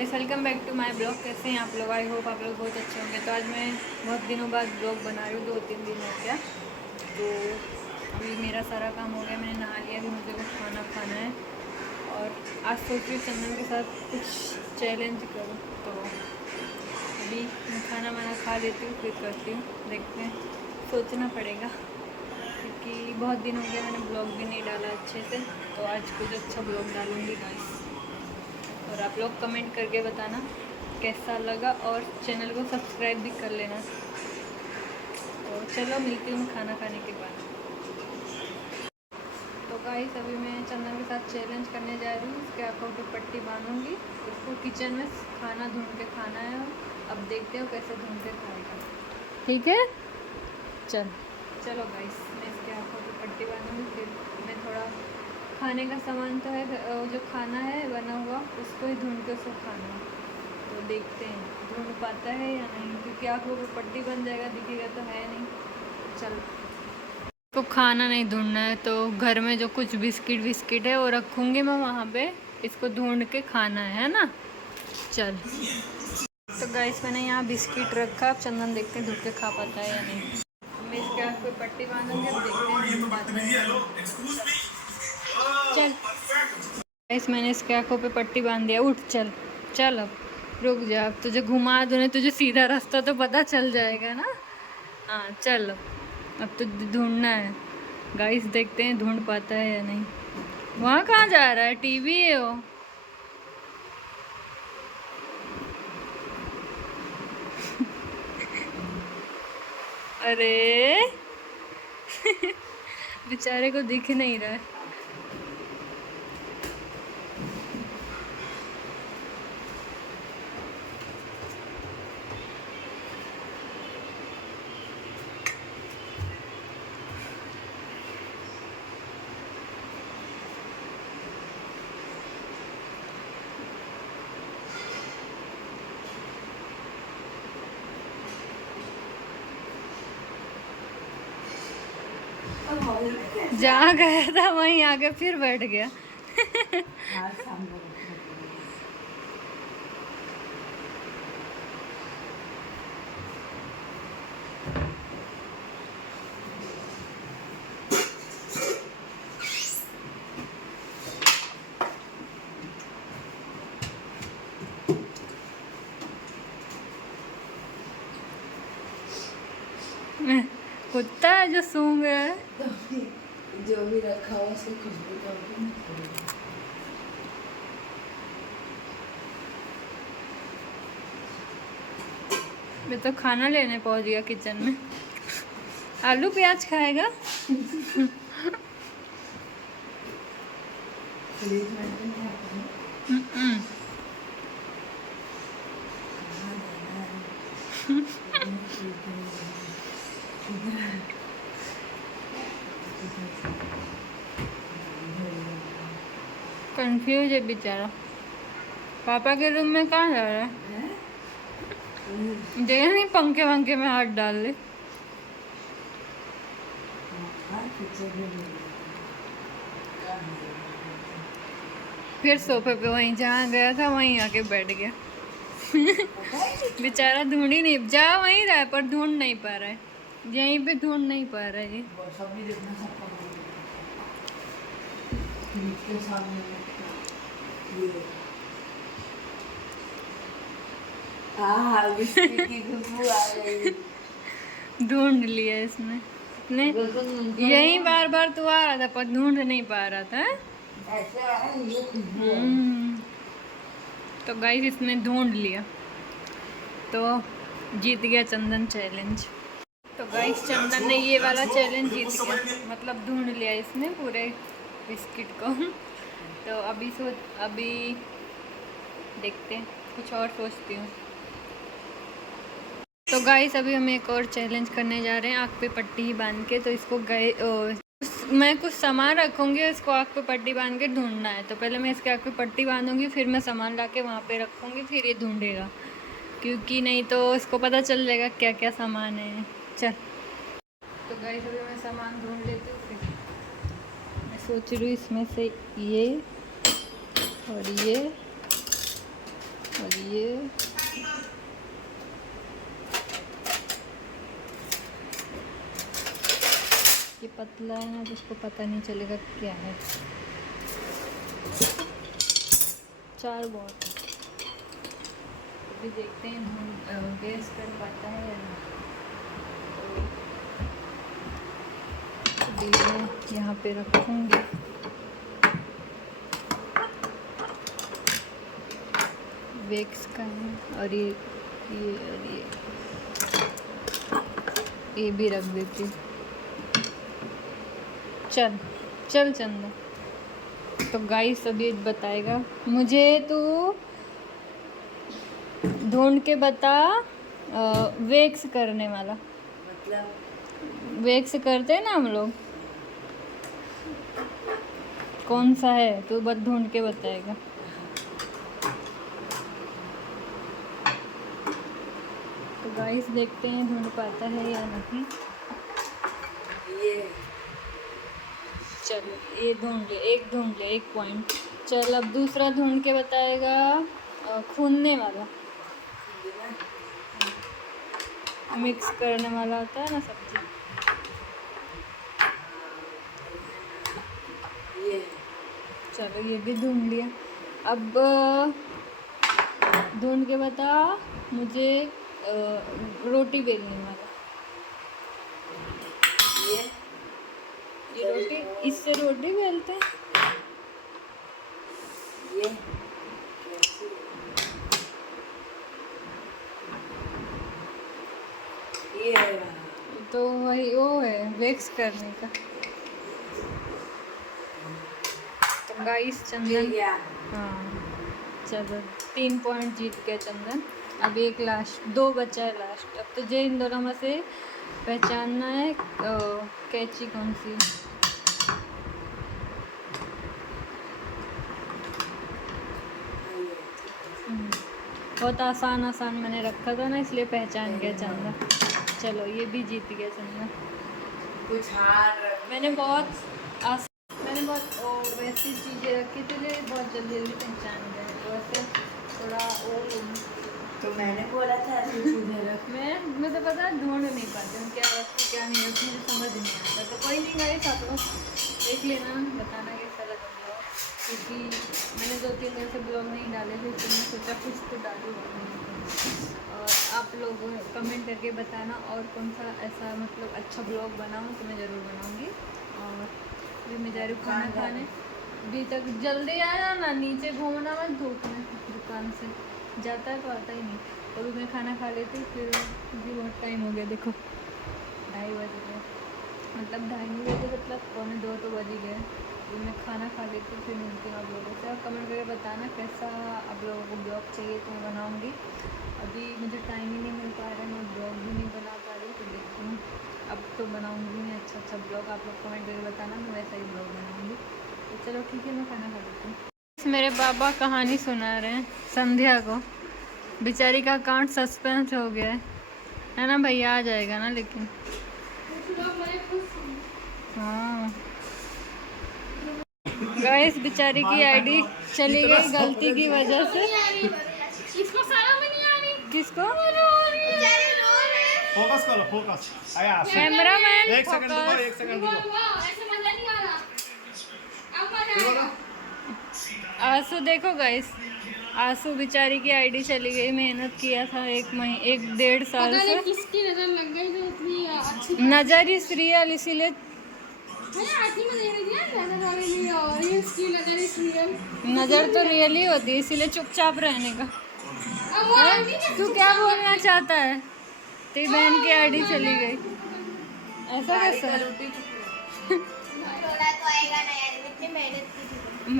Guys welcome back to my blog. कैसे हैं आप लोग? आई होप आप लोग बहुत अच्छे होंगे। तो आज मैं बहुत दिनों बाद ब्लॉग बना रही हूँ, 2-3 दिन हो गया। तो अभी मेरा सारा काम हो गया, मैंने नहा लिया। अभी मुझे कुछ खाना खाना है और आज सोच रही हूँ चंदन के साथ कुछ चैलेंज करूँ। तो अभी मैं खाना वाना खा लेती हूँ, फिर करती हूँ, देखते हैं। सोचना पड़ेगा क्योंकि बहुत दिन हो गया, मैंने ब्लॉग भी नहीं डाला अच्छे से। तो आज कुछ अच्छा ब्लॉग डालूँगी गाइस, और आप लोग कमेंट करके बताना कैसा लगा और चैनल को सब्सक्राइब भी कर लेना। तो चलो मिलती हूँ खाना खाने के बाद। तो गाइस अभी मैं चंदन के साथ चैलेंज करने जा रही हूँ। उसके आँखों पे पट्टी बांधूंगी, उसको किचन में खाना ढूंढ के खाना है। अब देखते हो कैसे ढूंढ के खाएगा, ठीक है? चलो गाइस, मैं इसके आँखों पे पट्टी बांधूंगी, फिर मैं थोड़ा खाने का सामान तो है, जो खाना है बना हुआ उसको ही ढूंढ के उसको खाना है। तो देखते हैं ढूंढ पाता है या नहीं, क्योंकि आँखों पे पट्टी बन जाएगा, दिखेगा तो है नहीं। चलो, तो खाना नहीं ढूंढना है तो घर में जो कुछ बिस्किट है वो रखूँगी मैं वहाँ पे, इसको ढूंढ के खाना है ना। चल, तो गाइस मैंने यहाँ बिस्किट रखा। अब चंदन देखते हैं ढूंढ के खा पाता है या नहीं। मैं इसके आँख पे पट्टी बांधूंगी, अब देखते हैं ढूंढ पाता है या नहीं। चल गाइस, मैंने इसके आँखों पे पट्टी बांध दिया। उठ, चल चल, अब रुक जा, अब तुझे घुमा दूँ, तुझे सीधा रास्ता तो पता चल जाएगा ना। हाँ चल, अब तो ढूंढना है गाइस, देखते हैं ढूंढ पाता है या नहीं। वहाँ कहाँ जा रहा है? टीवी है वो। अरे बेचारे को दिख नहीं रहा है। जहाँ गया था वहीं आके फिर बैठ गया। कुत्ता है जो सूंघ रहा है। जो भी रखा हो उसको खुशबू करके। मैं तो खाना लेने पहुंच गया किचन में। आलू प्याज खाएगा। कंफ्यूज है बेचारा। पापा के रूम में कहाँ जा रहा है? देख नहीं, पंखे वंखे में हाथ डाल ले। फिर सोफे पे वहीं जहाँ गया था वहीं आके बैठ गया। बेचारा ढूंढ ही नहीं, जा वहीं रहा है पर ढूंढ नहीं पा रहा है, यहीं पे ढूंढ नहीं पा रहा है। ढूंढ लिया इसने यही बार बार तो आ रहा था पर ढूंढ नहीं पा रहा था। तो गाइस इसने ढूंढ लिया, तो जीत गया चंदन चैलेंज। तो गाइस चंदन ने ये वाला चैलेंज जीत गया, मतलब ढूंढ लिया इसने पूरे बिस्किट को। तो अभी देखते हैं, कुछ और सोचती हूँ। तो गाइस अभी हम एक और चैलेंज करने जा रहे हैं, आँख पे पट्टी ही बांध के। तो इसको मैं कुछ सामान रखूँगी, इसको आँख पे पट्टी बांध के ढूंढना है। तो पहले मैं इसके आँख पे पट्टी बांधूंगी, फिर मैं सामान ला के वहाँ पे रखूँगी, फिर ये ढूंढेगा, क्योंकि नहीं तो इसको पता चल जाएगा क्या क्या सामान है। चल, तो गाइस अभी मैं सामान ढूंढ लेती हूँ। फिर मैं सोच रही हूँ इसमें से ये और और ये पतला है ना, जिसको पता नहीं चलेगा क्या है। 4 बहुत है। अभी देखते हैं गैस कर पाता है या नहीं। तो अभी मैं यहाँ पे रखूँगी। वेक्स का है और ये भी रख देती हूँ। चल चंदा। तो गाइस अभी बताएगा मुझे, तो ढूंढ के बता। वेक्स करने वाला, मतलब वेक्स करते हैं ना हम लोग, कौन सा है तो बस ढूंढ के बताएगा। तो गाइस देखते हैं ढूंढ पाता है या नहीं। ये चलो ये ढूंढ ले 1 पॉइंट। चल अब दूसरा ढूंढ के बताएगा। खूनने वाला, मिक्स करने वाला होता है ना सब्जी। ये चलो ये भी ढूंढ लिया। अब ढूंढ के बता मुझे रोटी बेलने वाला। ये रोटी, इससे रोटी बेलते हैं। ये तो वही वो है वेक्स करने का। तो गाइस चंदन, हाँ चलो 3 पॉइंट जीत गए चंदन। अब एक लास्ट, 2 बचा है लास्ट। अब तुझे इन दोनों में से पहचानना है कैची कौन सी। बहुत आसान मैंने रखा था ना, इसलिए पहचान गया चंदा। चलो ये भी जीत गया चंदा। कुछ हार मैंने बहुत वैसी चीज़ें रखी थी जो बहुत जल्दी पहचान गए। तो वैसे थोड़ा तो मैंने बोला था ऐसे चीजें रख। मैं तो पता है ढूंढ नहीं पाती हूँ क्या रखूँ क्या नहीं रखूँ, मुझे समझ नहीं आता। तो कोई नहीं गाइस, आप लोग देख लेना, बताना कैसा लगा ब्लॉग। क्योंकि मैंने 2-3 दिन से ब्लॉग नहीं डाले थे, तो मैंने सोचा कुछ तो डालूँ। और आप लोग कमेंट करके बताना और कौन सा ऐसा मतलब अच्छा ब्लॉग बनाऊँ तो मैं ज़रूर बनाऊँगी। और अभी मैं जा रही हूँ खाना खाने। अभी तक जल्दी आया ना, नीचे घूमना मत धूप में, दुकान से जाता है तो आता ही नहीं। तो अभी मैं खाना खा लेती, फिर भी बहुत टाइम हो गया, देखो 2:30 बज गए, मतलब 2:30 नहीं बजे, मतलब 1:45 तो बज ही गए। अभी मैं खाना खा लेती हूँ, फिर मिलती हूँ आप लोगों से। और कमेंट करके बताना कैसा आप लोगों को ब्लॉग चाहिए तो मैं बनाऊँगी। अभी मुझे टाइम ही नहीं मिल पा रहा है, मैं ब्लॉग भी नहीं बना पा रही, तो देखती हूँ अब तो बनाऊँगी मैं अच्छा ब्लॉग। आप लोग कमेंट करके बताना, मैं वैसा ही ब्लॉग बनाऊँगी। तो चलो ठीक है, मैं खाना खा लेती हूँ। मेरे पापा कहानी सुना रहे हैं संध्या को, बेचारी का अकाउंट सस्पेंस हो गया है ना भैया, आ जाएगा ना लेकिन। हाँ गाइस, बेचारी की आईडी चली गई गलती की वजह से। इसको सारा में नहीं आ रही। किसको? फोकस करो, फोकस आया। कैमरामैन एक सेकंड रुको, एक सेकंड रुको। ऐसे मजा नहीं आ रहा। अब मजा आएगा। आंसू देखो गाइस, आंसू बेचारी की आईडी चली गई। मेहनत किया था 1-1.5 साल पता से। नहीं किसकी नजर लग गई तो इतनी अच्छी नजर ही सीरियल, इसीलिए मैंने आखिर में देख रही थी नजर आ रही है, और इसकी नजर इस रियल नजर तो रियल ही होती है, इसीलिए चुपचाप रहने का। अब वो आंटी ने तू क्या बोलना चाहता है? तेरी बहन की आईडी चली गई, ऐसा कैसा? थोड़ा तो आएगा ना यार, इतनी मेहनत की थी।